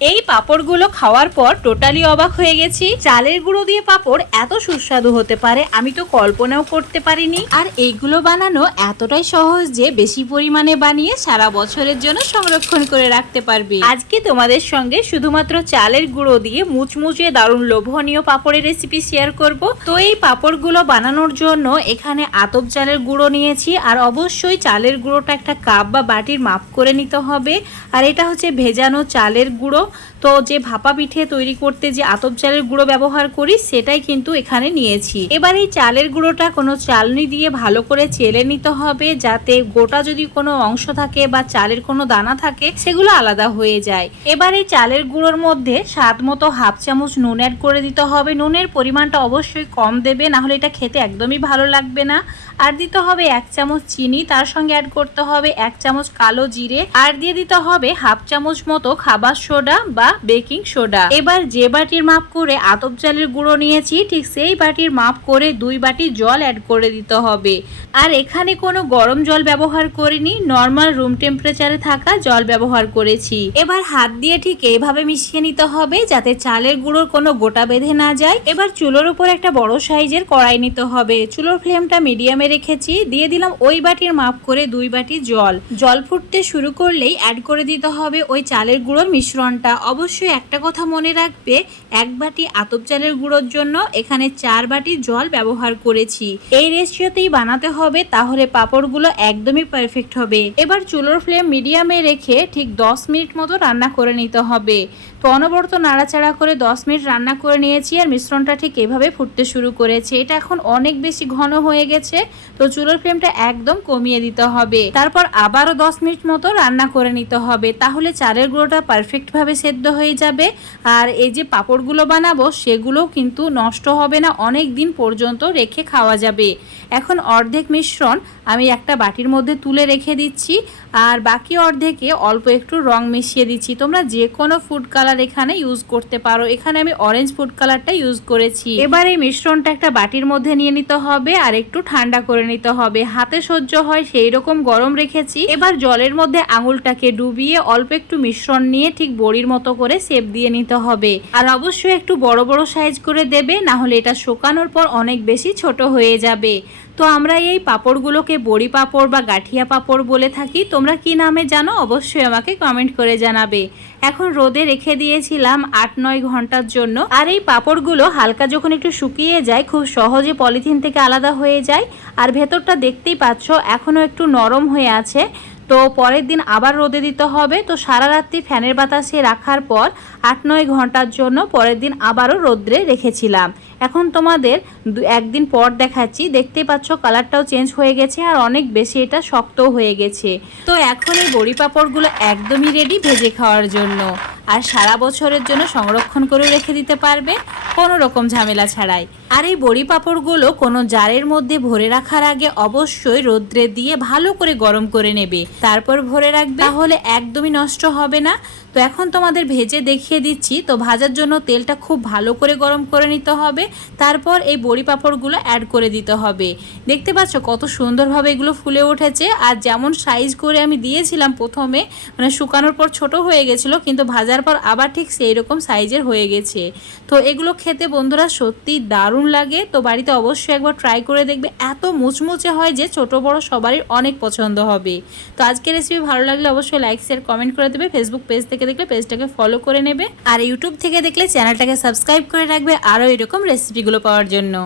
এই পাঁপড়গুলো খাওয়ার পর টোটালি অবাক হয়ে গেছি। চালের গুঁড়ো দিয়ে পাঁপড় এত সুস্বাদু হতে পারে, আমি তো কল্পনাও করতে পারিনি। আর এইগুলো বানানো এতটাই সহজ যে বেশি পরিমাণে বানিয়ে সারা বছরের জন্য সংরক্ষণ করে রাখতে পারবে। আজকে তোমাদের সঙ্গে শুধুমাত্র চালের গুঁড়ো দিয়ে মুচমুচে দারুণ লোভনীয় পাঁপড়ের রেসিপি শেয়ার করব। তো এই পাঁপড়গুলো বানানোর জন্য এখানে আতপ চালের গুঁড়ো নিয়েছি, আর অবশ্যই চালের গুঁড়োটা একটা কাপ বা বাটির মাপ করে নিতে হবে। আর এটা হচ্ছে ভেজানো চালের গুঁড়ো। তো যে ভাপা পিঠে তৈরি করতে যে আতপ চালের গুঁড়ো ব্যবহার করি, সেটাই কিন্তু এখানে নিয়েছি। এবার এই চালের গুঁড়োটা কোনো চালনি দিয়ে ভালো করে চেলে নিতে হবে, যাতে গোটা যদি কোনো অংশ থাকে বা চালের কোনো দানা থাকে, সেগুলো আলাদা হয়ে যায়। এবার এই চালের গুঁড়োর মধ্যে স্বাদ মতো হাফ চামচ নুন অ্যাড করে দিতে হবে। নুনের পরিমাণটা অবশ্যই কম দেবে, না হলে এটা খেতে একদমই ভালো লাগবে না। আর দিতে হবে এক চামচ চিনি, তার সঙ্গে অ্যাড করতে হবে এক চামচ কালো জিরে। আর দিয়ে দিতে হবে হাফ চামচ মতো খাবার সোডা। বা বেকিং সোডা। এবার যে বাটির মাপ করে আতপ চালের গুঁড়ো নিয়েছি, ঠিক সেই বাটির মাপ করে দুই বাটি জল অ্যাড করে দিতে হবে। আর এখানে কোনো গরম জল ব্যবহার করিনি নর্মাল রুম টেম্পারেচারে থাকা জল ব্যবহার করেছি। এবার হাত দিয়ে ঠিক এইভাবে মিশিয়ে নিতে হবে, যাতে চালের গুঁড়োর কোনো গোটা বেঁধে না যায়। এবার চুলোর উপর একটা বড় সাইজের কড়াই নিতে হবে। চুলোর ফ্লেমটা মিডিয়ামে রেখেছি, দিয়ে দিলাম ওই বাটির মাপ করে দুই বাটি জল। জল ফুটতে শুরু করলেই অ্যাড করে দিতে হবে ওই চালের গুঁড়োর মিশ্রণটা। অবশ্যই একটা কথা মনে রাখবে, এক বাটি আতপ চালের গুঁড়োর জন্য এখানে চার বাটি জল ব্যবহার করেছি। এই রেশিওতেই বানাতে হবে, তাহলে পাঁপড়গুলো একদমই পারফেক্ট হবে। এবার চুলোর ফ্লেম মিডিয়ামে রেখে ঠিক দশ মিনিট মতো রান্না করে নিতে হবে। তো অনবরত নাড়াচাড়া করে দশ মিনিট রান্না করে নিয়েছি আর মিশ্রণটা ঠিক এভাবে ফুটতে শুরু করেছে। এটা এখন অনেক বেশি ঘন হয়ে গেছে, তো চুলোর ফ্লেমটা একদম কমিয়ে দিতে হবে। তারপর আবারও দশ মিনিট মতো রান্না করে নিতে হবে, তাহলে চালের গুঁড়োটা পারফেক্টভাবে সেদ্ধ হয়ে যাবে। আর এই যে পাঁপড়গুলো বানাবো সেগুলো কিন্তু নষ্ট হবে না, অনেক দিন পর্যন্ত রেখে খাওয়া যাবে। এখন অর্ধেক মিশ্রণ আমি একটা বাটির মধ্যে তুলে রেখে দিচ্ছি, আর বাকি অর্ধেকে অল্প একটু রং মিশিয়ে দিচ্ছি। তোমরা যে কোনো ফুড কালার এখানে ইউজ করতে পারো। এখানে আমি অরেঞ্জ ফুড কালারটা ইউজ করেছি। এবার এই মিশ্রণটা একটা বাটির মধ্যে নিয়ে নিতে হবে আর একটু ঠান্ডা করে নিতে হবে। হাতে সহ্য হয় সেই রকম গরম রেখেছি। এবার জলের মধ্যে আঙুলটাকে ডুবিয়ে অল্প একটু মিশ্রণ নিয়ে ঠিক বড়ির মতো করে সেপ দিয়ে নিতে হবে। আর অবশ্যই একটু বড় বড় সাইজ করে দেবে না হলে এটা শুকানোর পর অনেক বেশি ছোট হয়ে যাবে। তো আমরা এই পাঁপড়গুলোকে বড়ি পাঁপড় বা গাঠিয়া পাঁপড় বলে থাকি। তোমরা কি নামে জানো? অবশ্যই আমাকে কমেন্ট করে জানাবে। এখন রোদে রেখে দিয়েছিলাম আট নয় ঘণ্টার জন্য। আর এই পাঁপড়গুলো হালকা যখন একটু শুকিয়ে যায়, খুব সহজে পলিথিন থেকে আলাদা হয়ে যায়। আর ভেতরটা দেখতেই পাচ্ছ, এখনও একটু নরম হয়ে আছে। তো পরের দিন আবার রোদে দিতে হবে। তো সারা রাত্রি ফ্যানের বাতাসে রাখার পর আট নয় ঘণ্টার জন্য পরের দিন আবারও রোদ্রে রেখেছিলাম। এখন তোমাদের একদিন পর দেখাচ্ছি। দেখতে পাচ্ছ কালারটাও চেঞ্জ হয়ে গেছে আর অনেক বেশি এটা শক্ত হয়ে গেছে। তো এখন এই বড়ি পাঁপড়গুলো একদমই রেডি ভেজে খাওয়ার জন্য। আর সারা বছরের জন্য সংরক্ষণ করে রেখে দিতে পারবে কোনো রকম ঝামেলা ছাড়াই। আর এই বড়ি পাঁপড়গুলো কোনো জারের মধ্যে ভরে রাখার আগে অবশ্যই রোদ্রে দিয়ে ভালো করে গরম করে নেবে। তারপর ভরে রাখবে, তাহলে একদমই নষ্ট হবে না। তো এখন তোমাদের ভেজে দেখিয়ে দিচ্ছি। তো ভাজার জন্য তেলটা খুব ভালো করে গরম করে নিতে হবে। তারপর এই বড়ি পাঁপড়গুলো অ্যাড করে দিতে হবে। দেখতে পাচ্ছ কত সুন্দরভাবে এগুলো ফুলে উঠেছে। আর যেমন সাইজ করে আমি দিয়েছিলাম প্রথমে মানে শুকানোর পর ছোট হয়ে গেছিল, কিন্তু ভাজার পর আবার ঠিক সেই রকম সাইজের হয়ে গেছে। তো এগুলো খেতে বন্ধুরা সত্যি দারুণ লাগে। তো বাড়িতে অবশ্যই একবার ট্রাই করে দেখবে। এত মুচমুচে হয় যে ছোট বড় সবারই অনেক পছন্দ হবে। তো আজকের রেসিপি ভালো লাগলে অবশ্যই লাইক শেয়ার কমেন্ট করে দেবে। ফেসবুক পেজ থেকে দেখলে পেজটাকে ফলো করে নেবে। আর ইউটিউব থেকে দেখলে চ্যানেলটাকে সাবস্ক্রাইব করে রাখবে আরও এরকম রেসিপিগুলো পাওয়ার জন্য।